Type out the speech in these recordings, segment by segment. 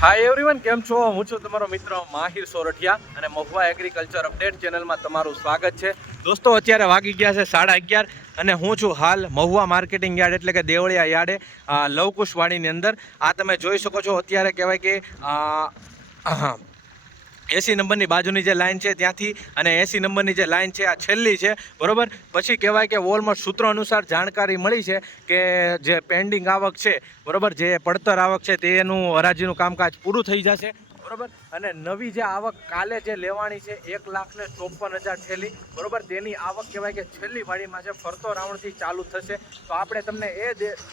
Hi everyone, કેમ છો? હું છું તમારો મિત્ર માહિર સોરઠિયા અને મહુવા એગ્રીકલ્ચર અપડેટ ચેનલમાં તમારું સ્વાગત છે. દોસ્તો, અત્યારે વાગી ગયા છે 11:30 અને હું છું હાલ મહુવા માર્કેટિંગ યાર્ડ એટલે કે દેવળિયા યાર્ડે લવકુશવાડીની અંદર. આ તમે જોઈ શકો છો, અત્યારે કહેવાય કે 80 નંબરની બાજુની જે લાઈન છે ત્યાંથી અને 80 નંબરની જે લાઈન છે આ છેલ્લી છે, બરોબર. પછી કહેવાય કે ઓલમોસ્ટ સૂત્રો અનુસાર જાણકારી મળી છે કે જે પેન્ડિંગ આવક છે, બરોબર, જે પડતર આવક છે તેનું હરાજીનું કામકાજ પૂરું થઈ જશે, બરોબર. અને નવી જે આવક કાલે જે લેવાની છે 1,54,000 છેલ્લી, બરોબર, તેની આવક કહેવાય કે છેલ્લી વાડીમાં છે, ફરતો રાઉન્ડથી ચાલુ થશે. તો આપણે તમને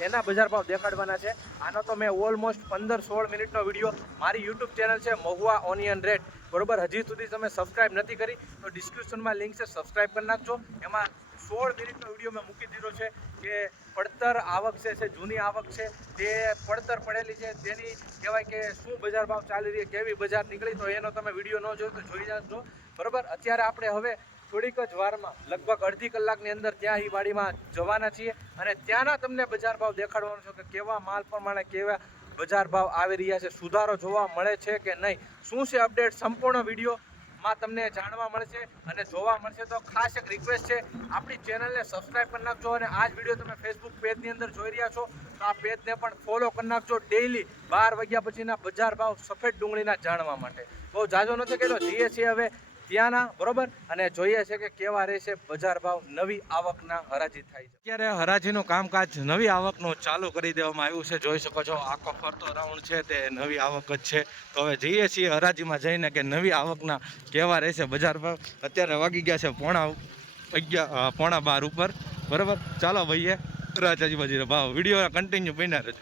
એના બજાર ભાવ દેખાડવાના છે. આનો તો મેં ઓલમોસ્ટ 15-16 મિનિટનો વિડીયો મારી યુટ્યુબ ચેનલ છે મહુવા ઓનિયન રેટ, બરોબર, હજી સુધી તમે સબસ્ક્રાઇબ નથી કરી તો ડિસ્ક્રિપ્શનમાં લિંક છે, સબસ્ક્રાઇબ કરી નાખજો. એમાં 16 મિનિટનો વિડીયો મેં મૂકી દીધો છે કે પડતર આવક છે જૂની આવક છે, તે પડતર પડેલી છે તેની કહેવાય કે શું બજાર ભાવ ચાલી રહી, કેવી બજાર નીકળી, તો એનો તમે વિડીયો ન જોયો તો જોઈ જાજો, બરોબર. અત્યારે આપણે હવે થોડીક જ વારમાં લગભગ અડધી કલાકની અંદર ત્યાં એ વાડીમાં જવાના છીએ અને ત્યાંના તમને બજાર ભાવ દેખાડવાનો છે કે કેવા માલ પ્રમાણે કેવા બજાર ભાવ આવી રહ્યા છે, સુધારો જોવા મળે છે કે નહીં, શું છે અપડેટ, સંપૂર્ણ વિડીયોમાં તમને જાણવા મળશે અને જોવા મળશે. તો ખાસ એક રિક્વેસ્ટ છે, આપણી ચેનલને સબસ્ક્રાઇબ કરી નાખજો અને આ જ વિડીયો તમે ફેસબુક પેજની અંદર જોઈ રહ્યા છો તો આ પેજને પણ ફોલો કરી નાખજો ડેઈલી 12 વાગ્યા પછીના બજાર ભાવ સફેદ ડુંગળીના જાણવા માટે. બહુ જાજો નથી કહેતો, જઈએ છીએ હવે ત્યાંના, બરોબર, અને જોઈએ છે કે કેવા રહેશે બજાર ભાવ. નવી આવકના હરાજી થાય છે. અત્યારે હરાજીનું કામકાજ નવી આવકનું ચાલુ કરી દેવામાં આવ્યું છે. જોઈ શકો છો આખો ફરતો રાઉન્ડ છે તે નવી આવક જ છે. તો હવે જઈએ છીએ હરાજીમાં જઈને કે નવી આવકના કેવા રહેશે બજાર ભાવ. અત્યારે વાગી ગયા છે 11:15 ઉપર, બરોબર. ચાલો ભાઈએ રાજાજી બાજી ભાવ વિડીયો કન્ટિન્યુ બન્યા રહેજો.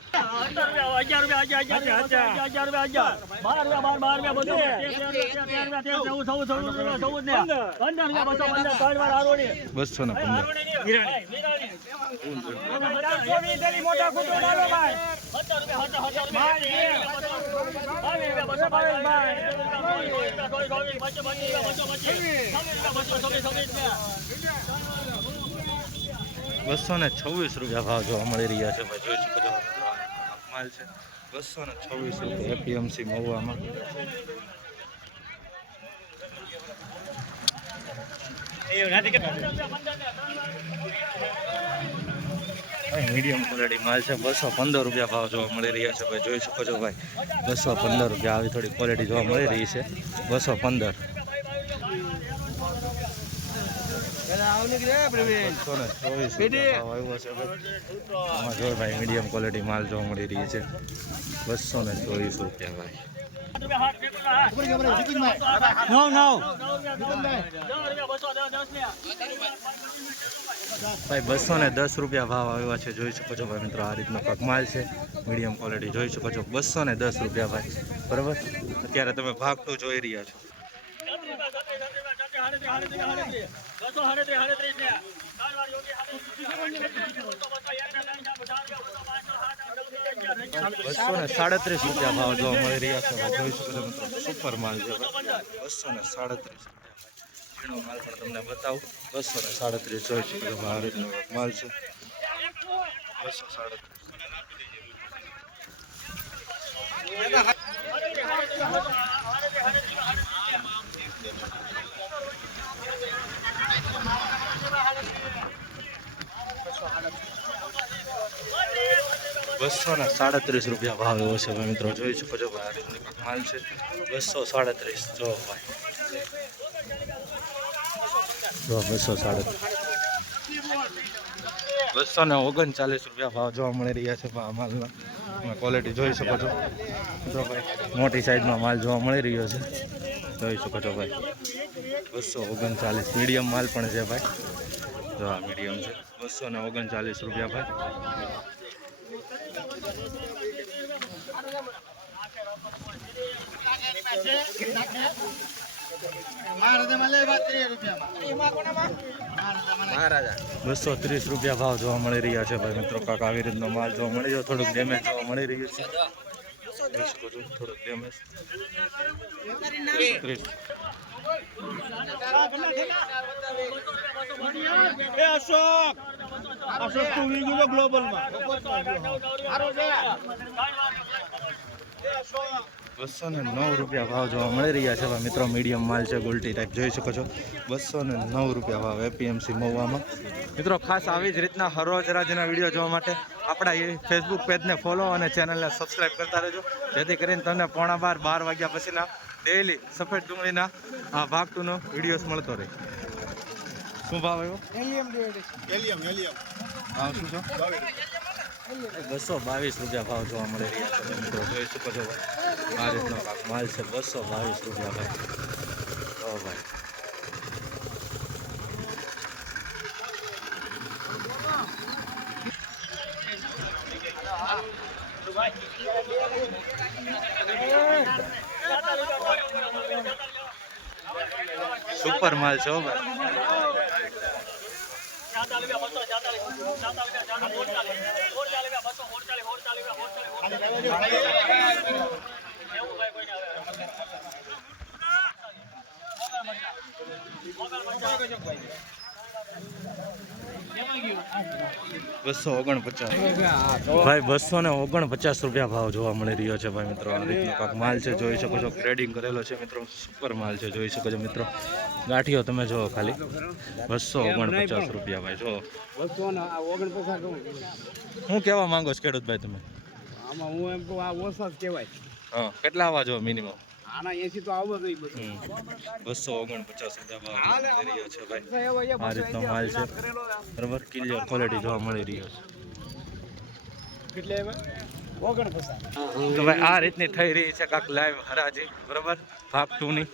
226 રૂપિયા ભાવ જોવા મળી રહ્યા છે. ભાઈ જોઈ શકો છો માલ છે 226 રૂપિયા એપીએમસી મહુવામાં. મીડિયમ ક્વોલિટી માલ છે 215 રૂપિયા ભાવ જોવા મળી રહ્યા છે. ભાઈ જોઈ શકો છો ભાઈ 215 રૂપિયા આવી થોડી ક્વોલિટી જોવા મળી રહી છે. 215 ભાઈ મીડિયમ ક્વોલિટી માલ જોવા મળી રહી છે 224 રૂપિયા ભાઈ. ભાઈ 210 રૂપિયા ભાવ આવ્યા છે. જોઈ શકો છો ભાઈ મિત્રો, આ રીતનો કકમાલ છે મીડિયમ ક્વોલિટી જોઈ શકો છો 210 રૂપિયા ભાઈ, બરાબર. અત્યારે તમે ભાગતું જોઈ રહ્યા છો. 237 રૂપિયા ભાવ જોવા મળી રહ્યા છે. જોઈ શકો છો મિત્રો, સુપર માલ છે 237 રૂપિયા. માલ પણ તમને બતાવું 237 જોઈ શકો છો. આ રીતનો માલ છે 237. 237 રૂપિયા ભાવ એવો છે ભાઈ મિત્રો, જોઈ શકો છો ભાઈ. આ રીતનો માલ છે 237. જો ભાઈ 237 239 રૂપિયા ભાવ જોવા મળી રહ્યા છે. આ માલના ક્વોલિટી જોઈ શકો છો તો ભાઈ, મોટી સાઈઝમાં માલ જોવા મળી રહ્યો છે. જોઈ શકો છો ભાઈ 239. મીડિયમ માલ પણ છે ભાઈ, જો આ મીડિયમ છે 239 રૂપિયા ભાઈ. મહારાજા 230 રૂપિયા ભાવ જોવા મળી રહ્યા છે ભાઈ મિત્રો. કાંક આવી રીતનો માલ જોવા મળી રહ્યો, થોડુંક ડેમેજ જોવા મળી રહ્યું છે. થોડુંક ડેમેજ 230. અશોક અશોક તું વીજું ગ્લોબલ માં ₹209 ભાવ જોવા મળી રહ્યા છે. હવે મિત્રો મીડિયમ માલ છે, ગોલ્ટી ટાઈપ જોઈ શકો છો. ₹209 ભાવ એપીએમસી મહુવામાં. મિત્રો ખાસ આવી જ રીતના હરરોજ રાજના વિડીયો જોવા માટે આપણા એ ફેસબુક પેજને ફોલો અને ચેનલને સબસ્ક્રાઈબ કરતા રહેજો, જેથી કરીને તમને 12:30 વાગ્યા પછીના ડેઈલી સફેદ ડુંગળીના આ ભાગ 2 નો વિડીયોસ મળતો રહે. શું ભાવ આવ્યો? ભાવ શું છે? ₹222 ભાવ જોવા મળી રહ્યા છે મિત્રો, જોઈ શકો છો. આ રીતનો માલ છે. ₹222 ભાઈ. ઓ ભાઈ, સુપર માલ છે. ભાઈ ₹249 ભાવ જોવા મળી રહ્યો છે ભાઈ મિત્રો. આ રીતનો કાંક માલ છે, જોઈ શકો છો. ગ્રેડિંગ કરેલો છે મિત્રો, સુપર માલ છે, જોઈ શકો છો મિત્રો. ગાંઠિયો તમે જુઓ ખાલી, ₹249 ભાઈ. જો શું કહેવા માંગો છો ખેડૂત ભાઈ તમે? આમાં હું એમ કહું આ ઓછા જ કહેવાય. હા, કેટલા આવવા જો મિનિમમ? આના 80 તો આવવો જોઈએ બધું. ₹249 ભાવ મળી રહ્યો છે ભાઈ. આ રીતનો માલ છે બરાબર, ક્લિયર ક્વોલિટી જોવા મળી રહ્યો છે. કેટલે આવે? 49. તો ભાઈ આ રીતની થઈ રહી છે કાંક લાઈવ હરાજી બરાબર, ભાગ 2 ની.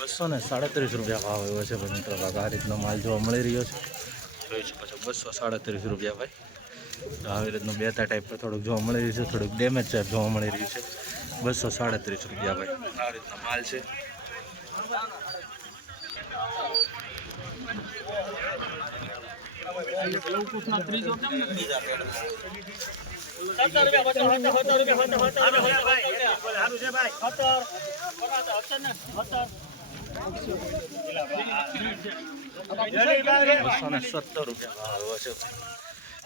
₹237 ભાવ આવ્યો છે ભાઈ મિત્રો. આ રીતનો માલ જોવા મળી રહ્યો છે, જોઈ શકો છો. ₹237 ભાઈ. આવી રીતનું બેતા ટાઈપ થોડુંક જોવા મળી રહ્યું છે, થોડુંક ડેમેજ ટાઈપ જોવા મળી રહ્યું છે. ₹237 ભાઈ. આ રીતનો માલ છે. ₹217 ભાવ આવ્યો છે.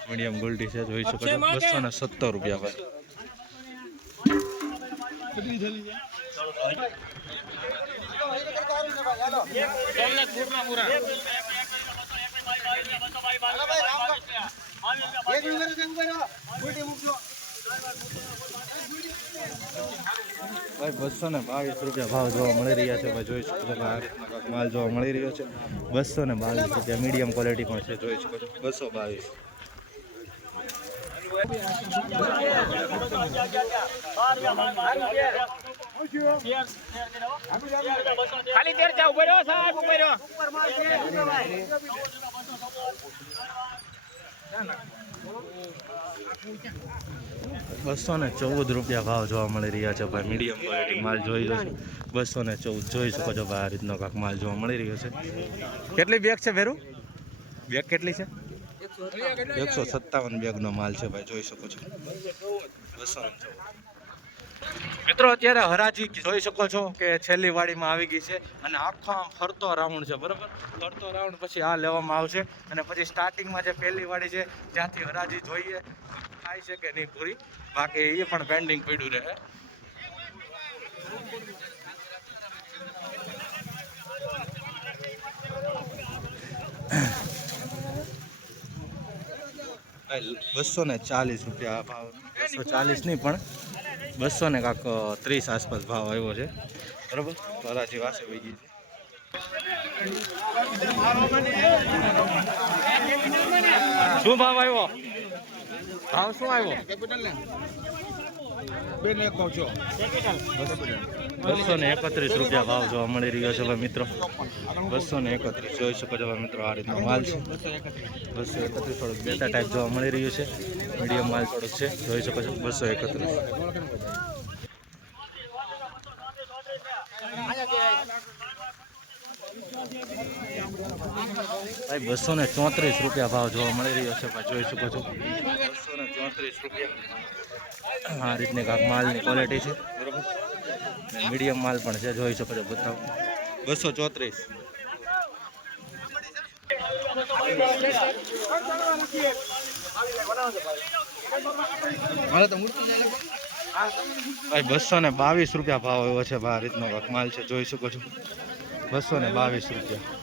મીડિયમ ગોલ્ડી છે, જોઈ શકો છો. ₹217 ભાઈ. ભાઈ ₹222 ભાવ જોવા મળી રહ્યા છે ભાઈ, જોઈ શકો છો. આ રીતનો કાંક માલ જોવા મળી રહ્યો છે. ₹222 મીડિયમ ક્વોલિટી પણ છે, જોઈ શકો છો. 222. ખાલી તેર જાવ ઉભો રહ્યો સાહેબ, ઉભો રહ્યો. ₹214 ભાવ જોવા મળી રહ્યા છે ભાઈ. મીડિયમ ક્વોલિટી માલ જોઈ લો છો. 214 જોઈ શકો છો ભાઈ. આ રીતનો કાંક માલ જોવા મળી રહ્યો છે. કેટલી બેગ છે ભેરું? બેગ કેટલી છે? 157 બેગનો માલ છે ભાઈ, જોઈ શકો છો. 214. મિત્રો અત્યારે હરાજી જોઈ શકો છો કે છેલ્લી વાડીમાં આવી ગઈ છે અને આખો આમ ફરતો રાઉન્ડ છે બરાબર. ફરતો રાઉન્ડ પછી આ લેવામાં આવશે અને પછી સ્ટાર્ટિંગમાં જે પહેલી વાડી છે ત્યાંથી હરાજી જોઈએ થાય છે કે નહીં પૂરી, બાકી એ પણ પેન્ડિંગ પડ્યું રહે. ₹240 ભાવ, 240 નહીં પણ 200 ને કાંક 30 આસપાસ ભાવ આવ્યો છે બરાબર. હરાજી વાસે વહી ગઈ છે. શું ભાવ આવ્યો? ભાવ શું આવ્યો? ₹231 ભાવ જોવા મળી રહ્યો છે ભાઈ મિત્રો. 231 જોઈ શકો છો મિત્રો. આ રીતનો માલ છે. 231 થોડુંક બેટા ટાઈપ જોવા મળી રહ્યું છે. મીડિયમ માલ થોડુંક છે, જોઈ શકો છો. 231. ભાઈ ₹234 ભાવ જોવા મળી રહ્યો છે ભાઈ, જોઈ શકો છો. ₹234. આ રીતની કાંક માલની ક્વોલિટી છે બરોબર. મીડિયમ માલ પણ છે, જોઈ શકો છો બતાવો 234. ભાઈ 222 રૂપિયા ભાવ આવ્યો છે. આ રીતનો માલ છે, જોઈ શકો છો 222 રૂપિયા.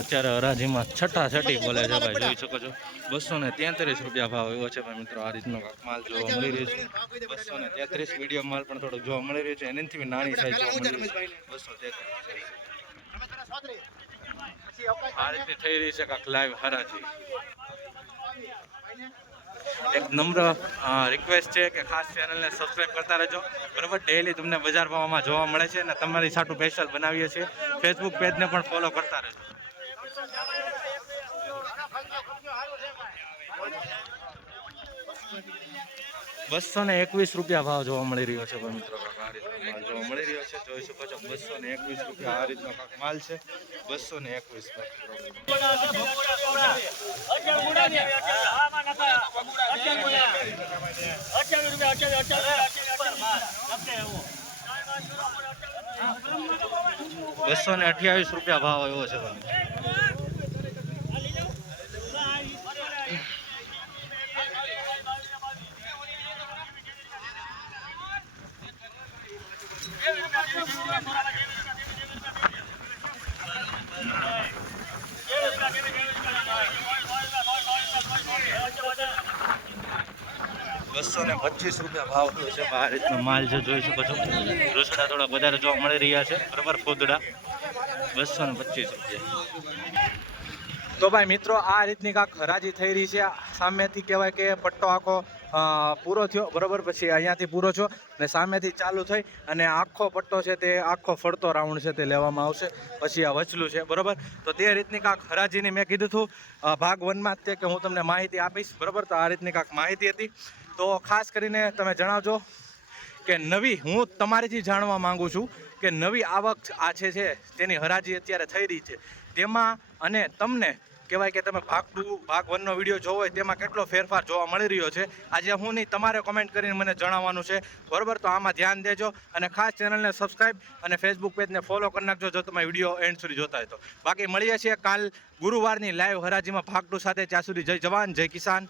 અત્યારે હરાજીમાં છઠ્ઠી બોલે છે ભાઈ, જોઈ શકો છો 233 રૂપિયા ભાવ આવ્યો છે ભાઈ મિત્રો. આ રીતનો માલ જોવા મળી રહ્યો છે 233. મીડિયમ માલ પણ થોડો જોવા મળી રહ્યો છે, એનાથી નાની સાઈઝ જોવા મળી રહી છે 233. આ રીતે થઈ રહી છે કાંક લાઈવ હરાજી. એક નમ્ર રિક્વેસ્ટ છે કે ખાસ ચેનલને સબસ્ક્રાઇબ કરતા રહેજો, બરાબર. ડેઈલી તમને બજાર ભાવમાં જોવા મળે છે અને તમારી સાટું સ્પેશિયલ બનાવીએ છીએ. ફેસબુક પેજને પણ ફોલો કરતા રહેજો. ₹221 ભાવ જોવા મળી રહ્યો છે ભાઈ મિત્રો. આ રીતનો માલ જોવા મળી રહ્યો છે, જોઈ શકો છો 221 રૂપિયા. આ રીતનો કાંક માલ છે 221. ₹228 ભાવ આવ્યો છે ભાઈ. ₹225 ભાવ આવ્યો છે. આ રીતનો માલ છે, જોઈ શકો છો. રોસડા થોડા વધારે જોવા મળી રહ્યા છે, બરાબર. ફૂદડા 225 રૂપિયા. તો ભાઈ મિત્રો, આ રીતની કાંક હરાજી થઈ રહી છે. સામેથી કહેવાય કે પટ્ટો આખો પૂરો થયો, બરાબર. પછી અહીંયાથી પૂરો થયો ને સામેથી ચાલુ થઈ અને આખો પટ્ટો છે તે આખો ફરતો રાઉન્ડ છે તે લેવામાં આવશે. પછી આ વચલું છે, બરાબર. તો તે રીતની કાંક હરાજીની મેં કીધું હતું ભાગ 1માં જ તે કે હું તમને માહિતી આપીશ, બરાબર. તો આ રીતની કાંક માહિતી હતી. તો ખાસ કરીને તમે જણાવજો કે નવી, હું તમારીથી જાણવા માંગુ છું કે નવી આવક આ છે તેની હરાજી અત્યારે થઈ રહી છે તેમાં, અને તમને કહેવાય કે તમે ભાગ 1નો વિડીયો જોવો હોય તેમાં કેટલો ફેરફાર જોવા મળી રહ્યો છે. આજે હું નહીં, તમારે કોમેન્ટ કરીને મને જણાવવાનું છે, બરાબર. તો આમાં ધ્યાન દેજો અને ખાસ ચેનલને સબસ્ક્રાઈબ અને ફેસબુક પેજને ફોલો કરી નાખજો જો તમે વિડીયો એન્ડ સુધી જોતા હોય તો. બાકી મળીએ છીએ કાલ ગુરુવારની લાઈવ હરાજીમાં ભાગ 2 સાથે. ત્યાં સુધી જય જવાન, જય કિસાન.